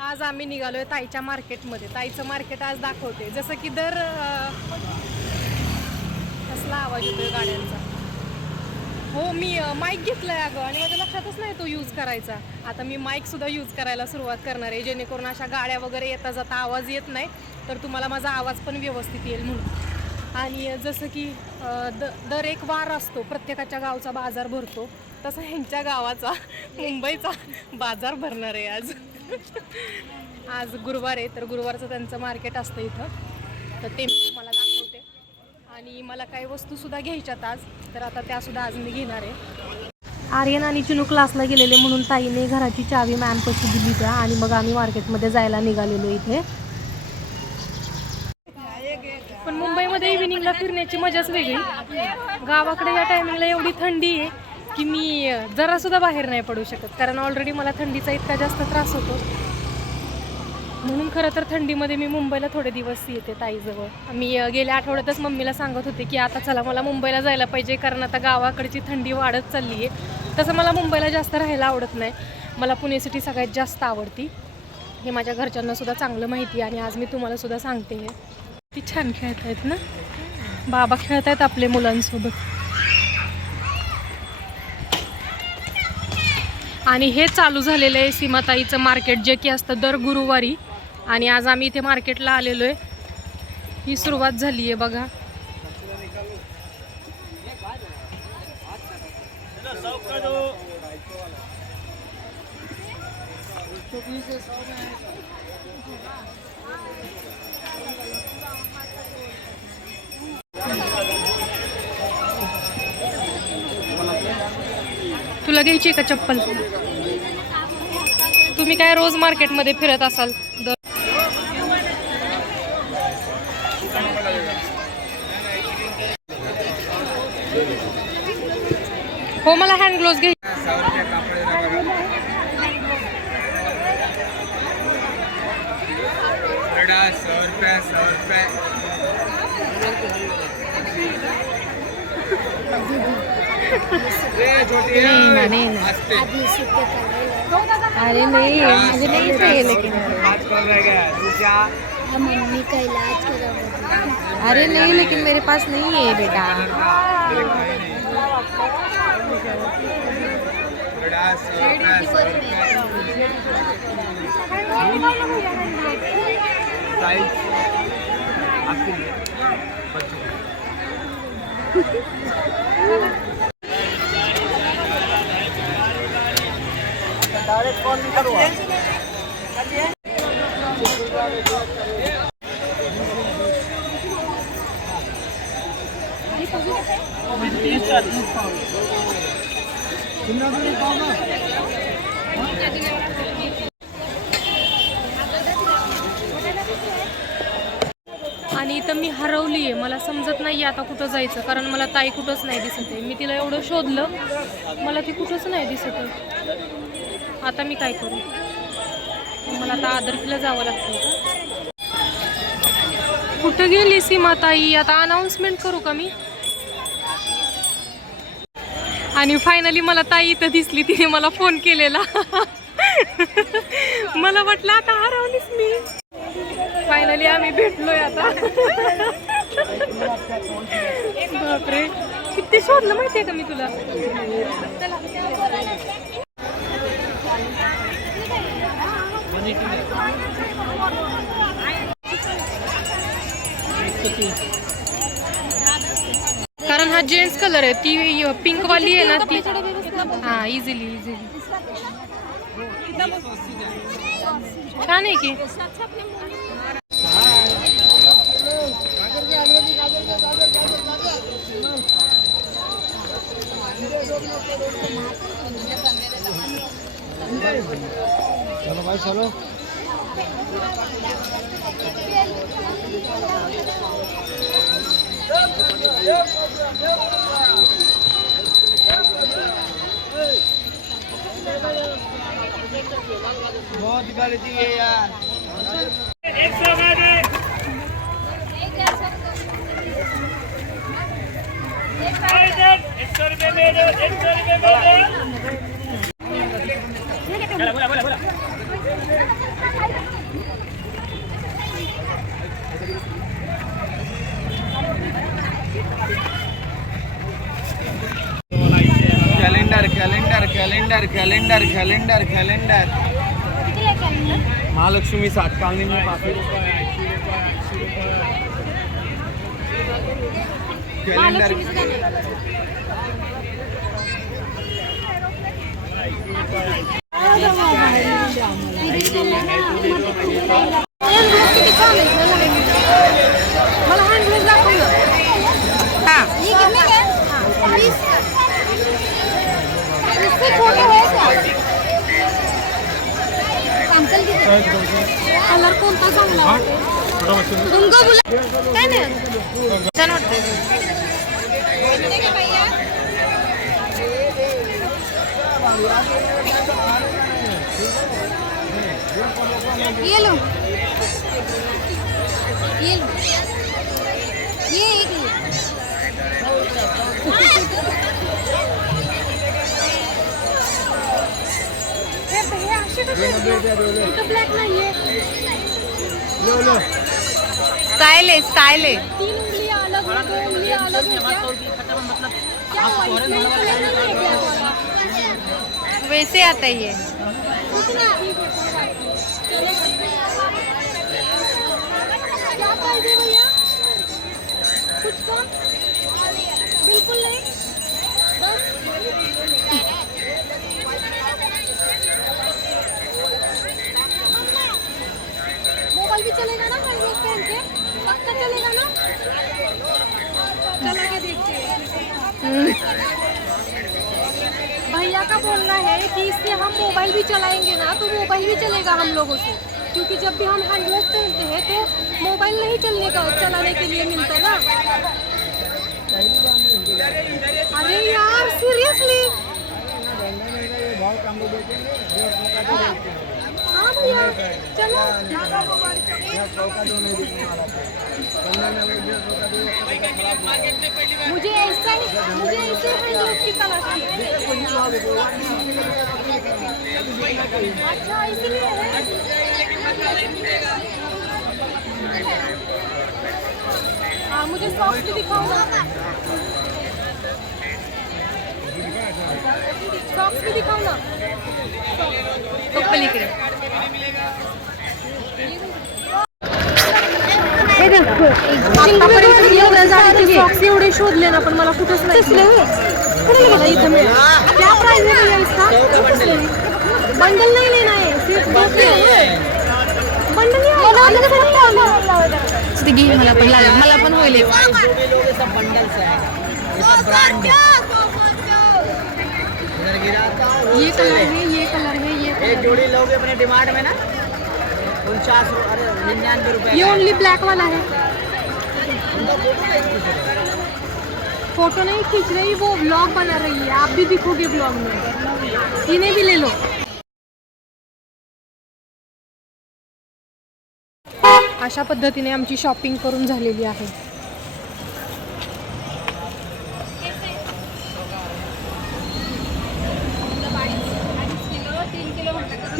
आज आम्ही निघालोय ताईच्या मार्केटमध्ये. ताईचं मार्केट आज दाखवते. जसं की दर कसला आवाज येतोय गाड्यांचा? हो मी माईक घेतलाय अगं आणि माझ्या लक्षातच नाही तो यूज करायचा. आता मी माईक सुद्धा यूज करायला सुरुवात करणार आहे. जेणेकरून अशा गाड्या वगैरे येता जाता आवाज येत नाही तर तुम्हाला माझा आवाज पण व्यवस्थित येईल म्हणून. आणि जसं की द दर एक वार असतो प्रत्येकाच्या गावचा बाजार भरतो. तसा ह्यांच्या गावाचा मुंबईचा बाजार भरणार आहे आज. आज गुरुवार आहे तर गुरुवारचं त्यांचं मार्केट असतं इथं. तर ते मी तुम्हाला दाखवते. आणि मला काही वस्तूसुद्धा घ्यायच्यात आज तर आता त्यासुद्धा आज मी घेणार आहे. आर्यन आणि चिनू क्लासला गेलेले म्हणून ताईने घराची चावी मॅमपाशी दिली त्या आणि मग आम्ही मार्केटमध्ये जायला निघालेलो इथे. पण मुंबईमध्ये इव्हिनिंगला फिरण्याची मजाच वेगळी. गावाकडे या टायमिंगला एवढी थंडी आहे की मी जरासुद्धा बाहेर नाही पडू शकत कारण ऑलरेडी मला थंडीचा इतका जास्त त्रास होतो. म्हणून खरं तर थंडीमध्ये मी मुंबईला थोडे दिवस येते ताईजवळ. मी गेल्या आठवड्यातच मम्मीला सांगत होते की आता चला मला मुंबईला जायला पाहिजे कारण आता गावाकडची थंडी वाढत चालली आहे तसं मला मुंबईला जास्त राहायला आवडत नाही. मला पुणे सिटी सगळ्यात जास्त आवडती. हे माझ्या घरच्यांनासुद्धा चांगलं माहिती आहे आणि आज मी तुम्हालासुद्धा सांगते आहे ती छान खेळत आहेत ना? बाबा खेळत आहेत आपले मुलांसोबत. आणि हे चालू झालेलं आहे सीमाताईचं मार्केट जे की असतं दर गुरुवारी. आणि आज आम्ही इथे मार्केटला आलेलो आहे. ही सुरुवात झाली आहे बघा. तुला घ्यायची आहे का चप्पल? तुम्ही काय रोज मार्केटमध्ये फिरत असाल? दर हो मला हँड सौ रुपये नहीं ना, नहीं. ना। अरे नहीं मुझे नहीं चाहिए लेकिन। दूसरा? मम्मी का इलाज करा अरे नहीं लेकिन मेरे पास नहीं है बेटा। सौ आपके लिए। बच्चों आणि इथं मी हरवली आहे मला समजत नाही आता कुठं जायचं कारण मला ताई कुठंच नाही दिसत आहे. मी तिला एवढं शोधलं मला ती कुठंच नाही दिसत आहे. आता मी काय करू? मला आता आदर्कीला जावं लागतं कुठं गेली सीमा ताई आता अनाऊन्समेंट करू का मी? आणि फायनली मला ताई इथं दिसली तिने मला फोन केलेला. मला वाटलं आता हरवलीस मी. फायनली आम्ही भेटलोय आता. बापरे. किती शोधलं माहितीये का मी तुला? कारण हा जेंट्स कलर आहे ती पिंक वाली आहे ना ती. हा इझिली इझिली छान आहे की? चलो भाई चलो बहुत गलती है यार calendar calendar calendar calendar calendar Mahalakshmi साठ कॉलनी में पाचशे कॅलेंडर मला हँडग्लोव्ह दाखव ना हा ये कितने का है बीस का इससे छोटे है क्या सॅम्पल किती कलर कोणता चांगला वाटतो तुमको बोला काय नाही छान वाटतंय ये लो। ये ये एक लो। हे हे ब्लॅक नाहीये स्टाइल है स्टाइल है तीन उंगलियां अलग हो दो उंगलियां अलग हो क्या है वैसे आता है क्या है भैया? कुछ कम? बिल्कुल नहीं? बस। मोबाइल भी चलेगा ना? भैया का बोलना है कि इससे हम मोबाइल भी चलाएँगे ना तो मोबाइल भी चलेगा हम लोगों से। क्योंकि जब भी हम हैंडवॉश पहनते हैं तो मोबाइल नहीं चलने का चलाने के लिए मिलता ना। अरे यार सीरियसली मुझे ऐसा ही मुझे ऐसे हैंडवॉश की तलाश थी अच्छा इसलिए है। हाँ मुझे सॉफ्ट दिखाओ। सॉक्स भी दिखाओ ना तो पलीकडे सॉक्स एवढे शोधले ना पण मला कुठंच नाही. इथं है. बंडल नहीं. लेना है बंडल मला पण लागेल. मला पण होईल एक. ये कलर है। ये कलर है ये एक जोड़ी लोगे अपने डिमांड में ना? उनचास अरे निन्यानवे रुपए ये ओनली ब्लैक वाला है। फोटो नहीं खींच रही। वो ब्लॉग बना रही है। आप भी दिखोगे ब्लॉग में। इन्हें भी ले लो। अशा पद्धतीने आमची शॉपिंग करून झालेली आहे.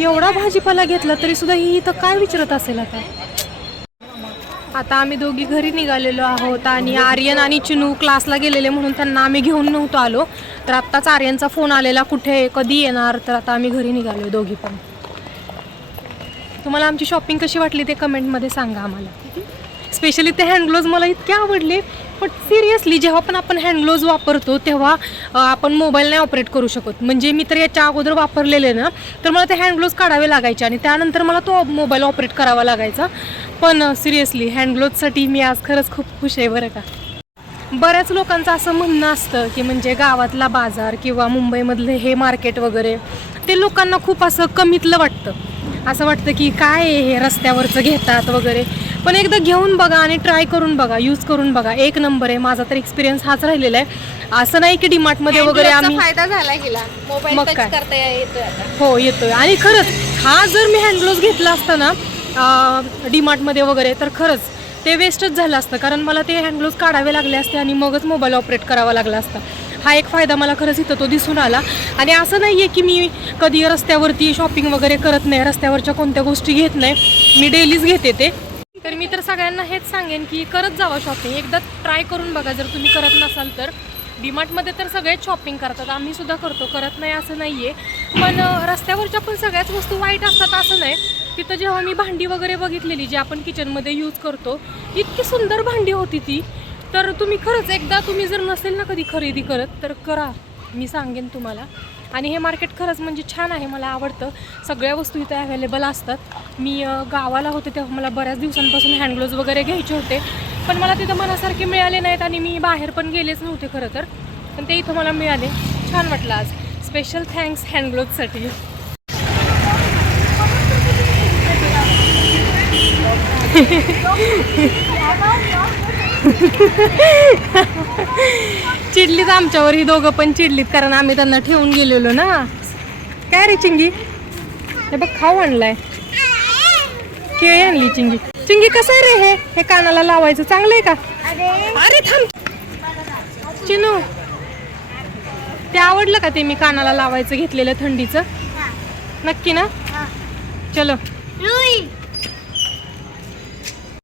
एवढा भाजीपाला घेतला तरी सुद्धा ही इथं काय विचारत असेल आता? आता आम्ही दोघी घरी निघालेलो आहोत आणि आर्यन आणि चिनू क्लासला गेलेले म्हणून त्यांना आम्ही घेऊन नव्हतो आलो. तर आत्ताच आर्यनचा फोन आलेला कुठे कधी येणार? तर आता आम्ही घरी निघालो दोघी पण. तुम्हाला आमची शॉपिंग कशी वाटली ते कमेंटमध्ये सांगा आम्हाला. स्पेशली ते हँडग्लोव्ज मला इतके आवडले. बट सिरियसली जेव्हा पण आपण हँडग्लोव्ज वापरतो तेव्हा आपण मोबाईल नाही ऑपरेट करू शकत. म्हणजे मी तर याच्या अगोदर वापरलेले ना तर मला ते हँडग्लोव्ज काढावे लागायचे आणि त्यानंतर मला तो मोबाईल ऑपरेट करावा लागायचा. पण सिरियसली हँडग्लोव्जसाठी मी आज खरंच खूप खुश आहे बरं का. बऱ्याच लोकांचं असं म्हणणं असतं की म्हणजे गावातला बाजार किंवा मुंबईमधलं हे मार्केट वगैरे ते लोकांना खूप असं कमीतलं वाटतं. असं वाटतं की काय आहे हे रस्त्यावरचं घेतात वगैरे. पण एकदा घेऊन बघा आणि ट्राय करून बघा यूज करून बघा. एक नंबर आहे माझा तर एक्सपिरियन्स हाच राहिलेला आहे. असं नाही की डीमार्टमध्ये वगैरे आम्ही फायदा झाला गेला मग काय? हो येतोय. आणि खरंच हा जर मी हँडग्लोव्ज घेतला असता ना डीमार्टमध्ये वगैरे तर खरंच ते वेस्टच झालं असतं. कारण मला ते हँडग्लोव्ज काढावे लागले असते आणि मगच मोबाईल ऑपरेट करावा लागला असता. हा एक फायदा मला खरंच इथं तो दिसून आला. आणि असं नाही आहे की मी कधी रस्त्यावरती शॉपिंग वगैरे करत नाही रस्त्यावरच्या कोणत्या गोष्टी घेत नाही. मी डेलीच घेते ते. तर मी तर सगळ्यांना हेच सांगेन की करत जावा शॉपिंग एकदा ट्राय करून बघा जर तुम्ही करत नसाल तर. डीमार्टमध्ये तर सगळेच शॉपिंग करतात. आम्ही सुद्धा करतो. करत नाही असं नाही आहे पण रस्त्यावरच्या पण सगळ्याच वस्तू वाईट असतात असं नाही. तिथं जेव्हा मी भांडी वगैरे बघितलेली जी आपण किचनमध्ये यूज करतो इतकी सुंदर भांडी होती ती. तर तुम्ही खरंच एकदा तुम्ही जर नसेल ना कधी खरेदी करत तर करा. मी सांगेन तुम्हाला. आणि हे मार्केट खरंच म्हणजे छान आहे मला आवडतं. सगळ्या वस्तू इथं अवेलेबल असतात. मी गावाला होते तेव्हा मला बऱ्याच दिवसांपासून हँडग्लोज वगैरे घ्यायचे होते. पण मला तिथं मनासारखे मिळाले नाहीत आणि मी बाहेर पण गेलेच नव्हते खरं तर. पण ते इथं मला मिळाले. छान वाटलं आज. स्पेशल थँक्स हँडग्लोजसाठी चिडलीत आमच्यावर ही दोघं पण चिडलीत कारण आम्ही त्यांना ठेवून गेलेलो ना. काय रे चिंगी? हे बघ खाऊ आणलाय. केळी आणली चिंगी. चिंगी कसं आहे रे हे? हे कानाला लावायचं चांगलं आहे का? अरे थांब. चिनू ते आवडलं का ते मी कानाला लावायचं घेतलेलं थंडीचं? नक्की ना? चलो.